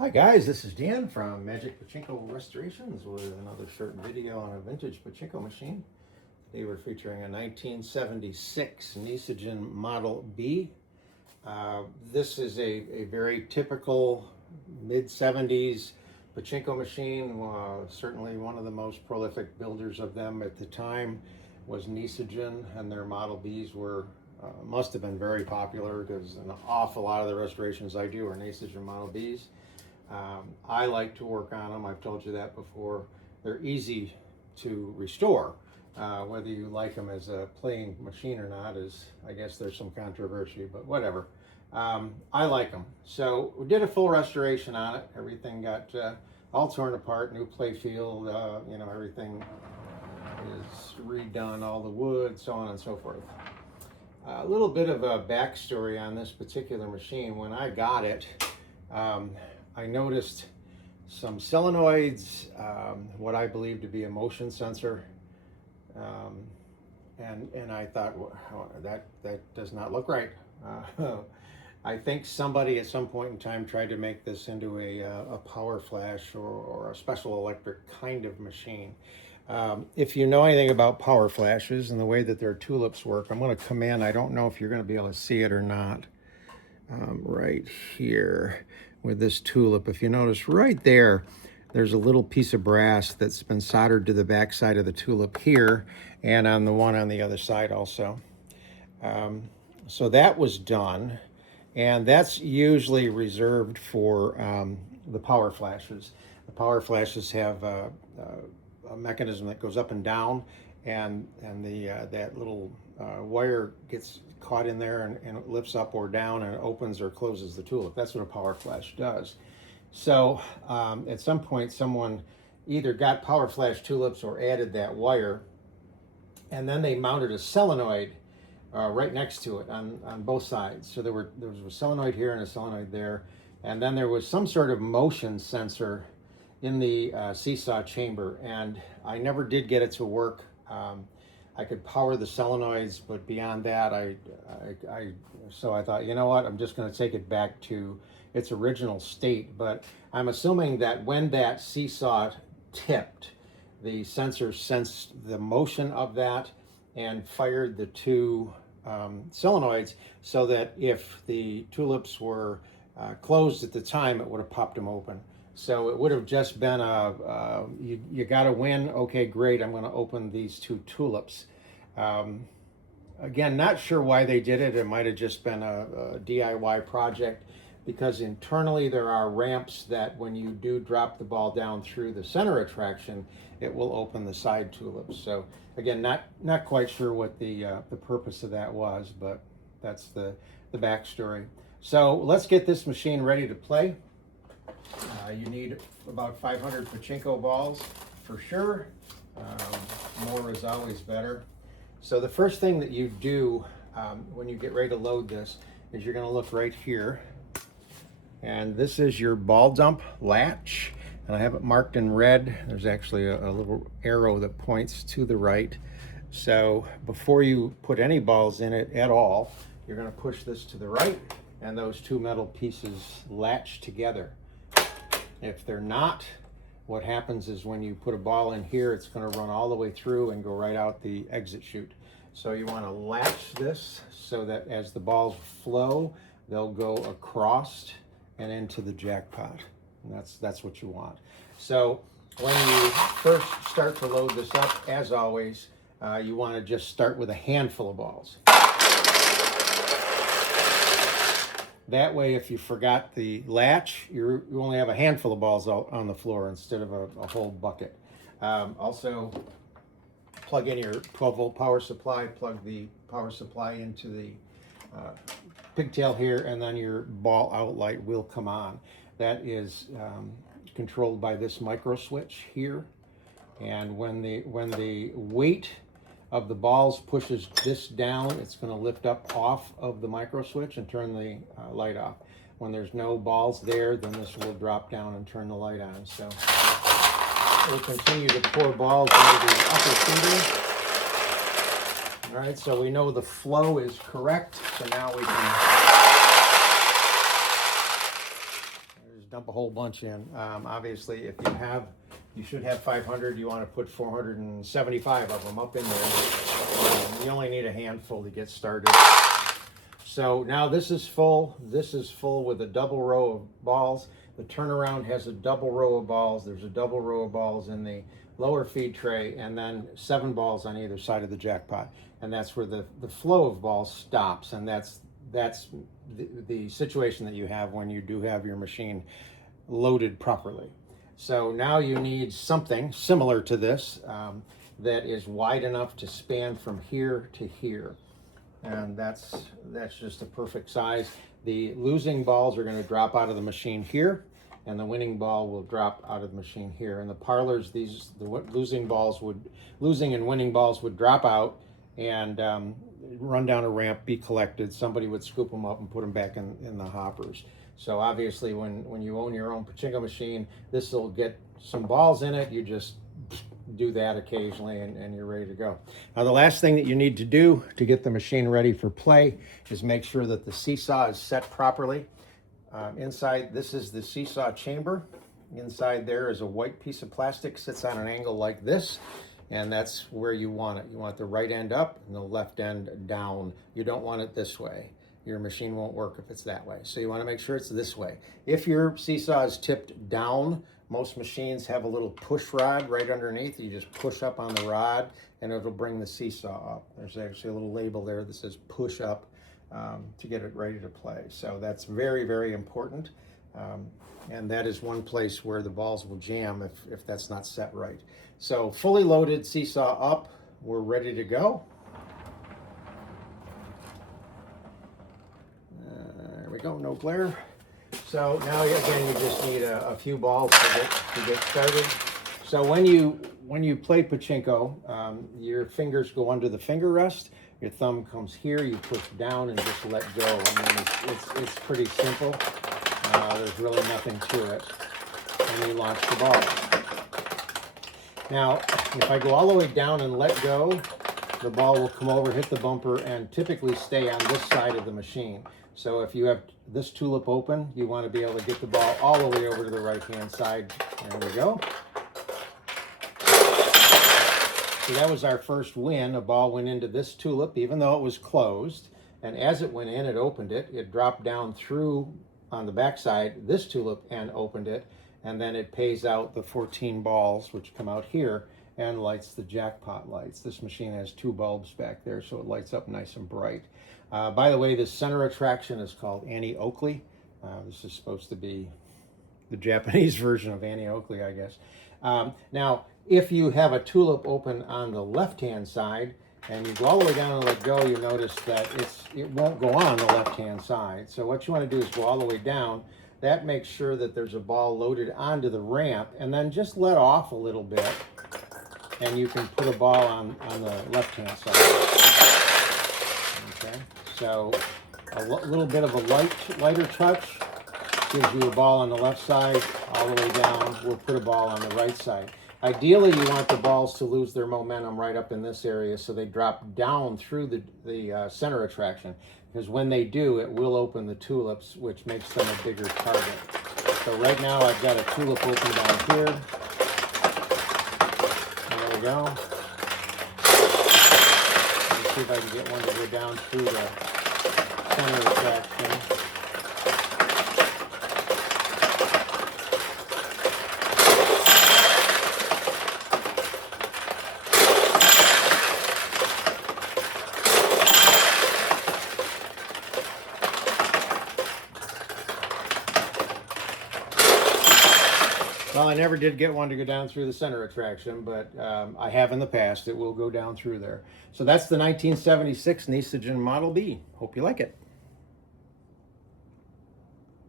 Hi guys, this is Dan from Magic Pachinko Restorations with another short video on a vintage Pachinko machine. Today we're featuring a 1976 Nishijin Model B. This is a very typical mid-70s Pachinko machine. Certainly one of the most prolific builders of them at the time was Nishijin, and their Model Bs were must have been very popular because an awful lot of the restorations I do are Nishijin Model Bs. I like to work on them. I've told you that before. They're easy to restore. Whether you like them as a playing machine or not is, I guess there's some controversy, but whatever. I like them. So we did a full restoration on it. Everything got all torn apart, new play field, everything is redone, all the wood, so on and so forth. A little bit of a backstory on this particular machine. When I got it, I noticed some solenoids, what I believe to be a motion sensor, and I thought, well, that does not look right. I think somebody at some point in time tried to make this into a power flash or a special electric kind of machine. If you know anything about power flashes and the way that their tulips work, I'm going to come in. I don't know if you're going to be able to see it or not. Right here with this tulip, if you notice right there, there's a little piece of brass that's been soldered to the back side of the tulip here, and on the one on the other side also. So that was done, and that's usually reserved for the power flashes. The power flashes have a mechanism that goes up and down, and that little wire gets caught in there and it lifts up or down and it opens or closes the tulip. That's what a power flash does. So at some point someone either got power flash tulips or added that wire, and then they mounted a solenoid right next to it on both sides. So there was a solenoid here and a solenoid there, and then there was some sort of motion sensor in the seesaw chamber, and I never did get it to work. I could power the solenoids, but beyond that, so I thought, you know what, I'm just going to take it back to its original state. But I'm assuming that when that seesaw tipped, the sensor sensed the motion of that and fired the two solenoids, so that if the tulips were closed at the time, it would have popped them open. So it would have just been you got to win. Okay, great. I'm going to open these two tulips. Again, not sure why they did it. It might have just been a DIY project, because internally there are ramps that when you do drop the ball down through the center attraction, it will open the side tulips. So again, not quite sure what the purpose of that was, but that's the backstory. So let's get this machine ready to play. You need about 500 Pachinko balls for sure. More is always better. So the first thing that you do when you get ready to load this is you're going to look right here. And this is your ball dump latch. And I have it marked in red. There's actually a little arrow that points to the right. So before you put any balls in it at all, you're going to push this to the right, and those two metal pieces latch together. If they're not, what happens is when you put a ball in here, it's going to run all the way through and go right out the exit chute. So you want to latch this so that as the balls flow, they'll go across and into the jackpot. And that's what you want. So when you first start to load this up, as always, you want to just start with a handful of balls. That way, if you forgot the latch, you only have a handful of balls on the floor instead of a whole bucket. Also, plug in your 12-volt power supply, plug the power supply into the pigtail here, and then your ball out light will come on. That is controlled by this micro switch here. And when the weight of the balls pushes this down, it's going to lift up off of the micro switch and turn the light off. When there's no balls there, then this will drop down and turn the light on. So we'll continue to pour balls into the upper feeder. All right, so we know the flow is correct. So now we can dump a whole bunch in. Obviously, if you should have 500, you want to put 475 of them up in there. You only need a handful to get started. So now this is full. This is full with a double row of balls. The turnaround has a double row of balls. There's a double row of balls in the lower feed tray, and then 7 balls on either side of the jackpot. And that's where the flow of balls stops, and that's the situation that you have when you do have your machine loaded properly. So now you need something similar to this that is wide enough to span from here to here. And that's just a perfect size. The losing balls are going to drop out of the machine here, and the winning ball will drop out of the machine here. In the parlors, the losing and winning balls would drop out and run down a ramp, be collected. Somebody would scoop them up and put them back in the hoppers. So obviously, when you own your own Pachinko machine, this will get some balls in it. You just do that occasionally and you're ready to go. Now the last thing that you need to do to get the machine ready for play is make sure that the seesaw is set properly. Inside, this is the seesaw chamber. Inside there is a white piece of plastic, sits on an angle like this, and that's where you want it. You want the right end up and the left end down. You don't want it this way. Your machine won't work if it's that way. So you want to make sure it's this way. If your seesaw is tipped down, most machines have a little push rod right underneath. You just push up on the rod and it'll bring the seesaw up. There's actually a little label there that says push up to get it ready to play. So that's very, very important. And that is one place where the balls will jam if that's not set right. So fully loaded seesaw up, we're ready to go. There we go, no glare. So now again, you just need a few balls to get started. So when you play Pachinko, your fingers go under the finger rest. Your thumb comes here. You push down and just let go. I mean, it's pretty simple. There's really nothing to it. And you launch the ball. Now, if I go all the way down and let go, the ball will come over, hit the bumper, and typically stay on this side of the machine. So if you have this tulip open, you want to be able to get the ball all the way over to the right-hand side. There we go. So that was our first win. A ball went into this tulip, even though it was closed. And as it went in, it opened it. It dropped down through on the backside this tulip and opened it. And then it pays out the 14 balls, which come out here, and lights the jackpot lights. This machine has 2 bulbs back there, so it lights up nice and bright. By the way, this center attraction is called Annie Oakley. This is supposed to be the Japanese version of Annie Oakley, I guess. Now, if you have a tulip open on the left-hand side and you go all the way down and let go, you notice that it won't go on the left-hand side. So what you want to do is go all the way down. That makes sure that there's a ball loaded onto the ramp, and then just let off a little bit, and you can put a ball on the left-hand side. Okay, so a little bit of a lighter touch gives you a ball on the left side. All the way down, we'll put a ball on the right side. Ideally, you want the balls to lose their momentum right up in this area so they drop down through the center attraction, because when they do, it will open the tulips, which makes them a bigger target. So right now, I've got a tulip open down here. There we go. Let's see if I can get one to go down through the center attraction. Well, I never did get one to go down through the center attraction, but I have in the past. It will go down through there. So that's the 1976 Nishijin Model B. Hope you like it.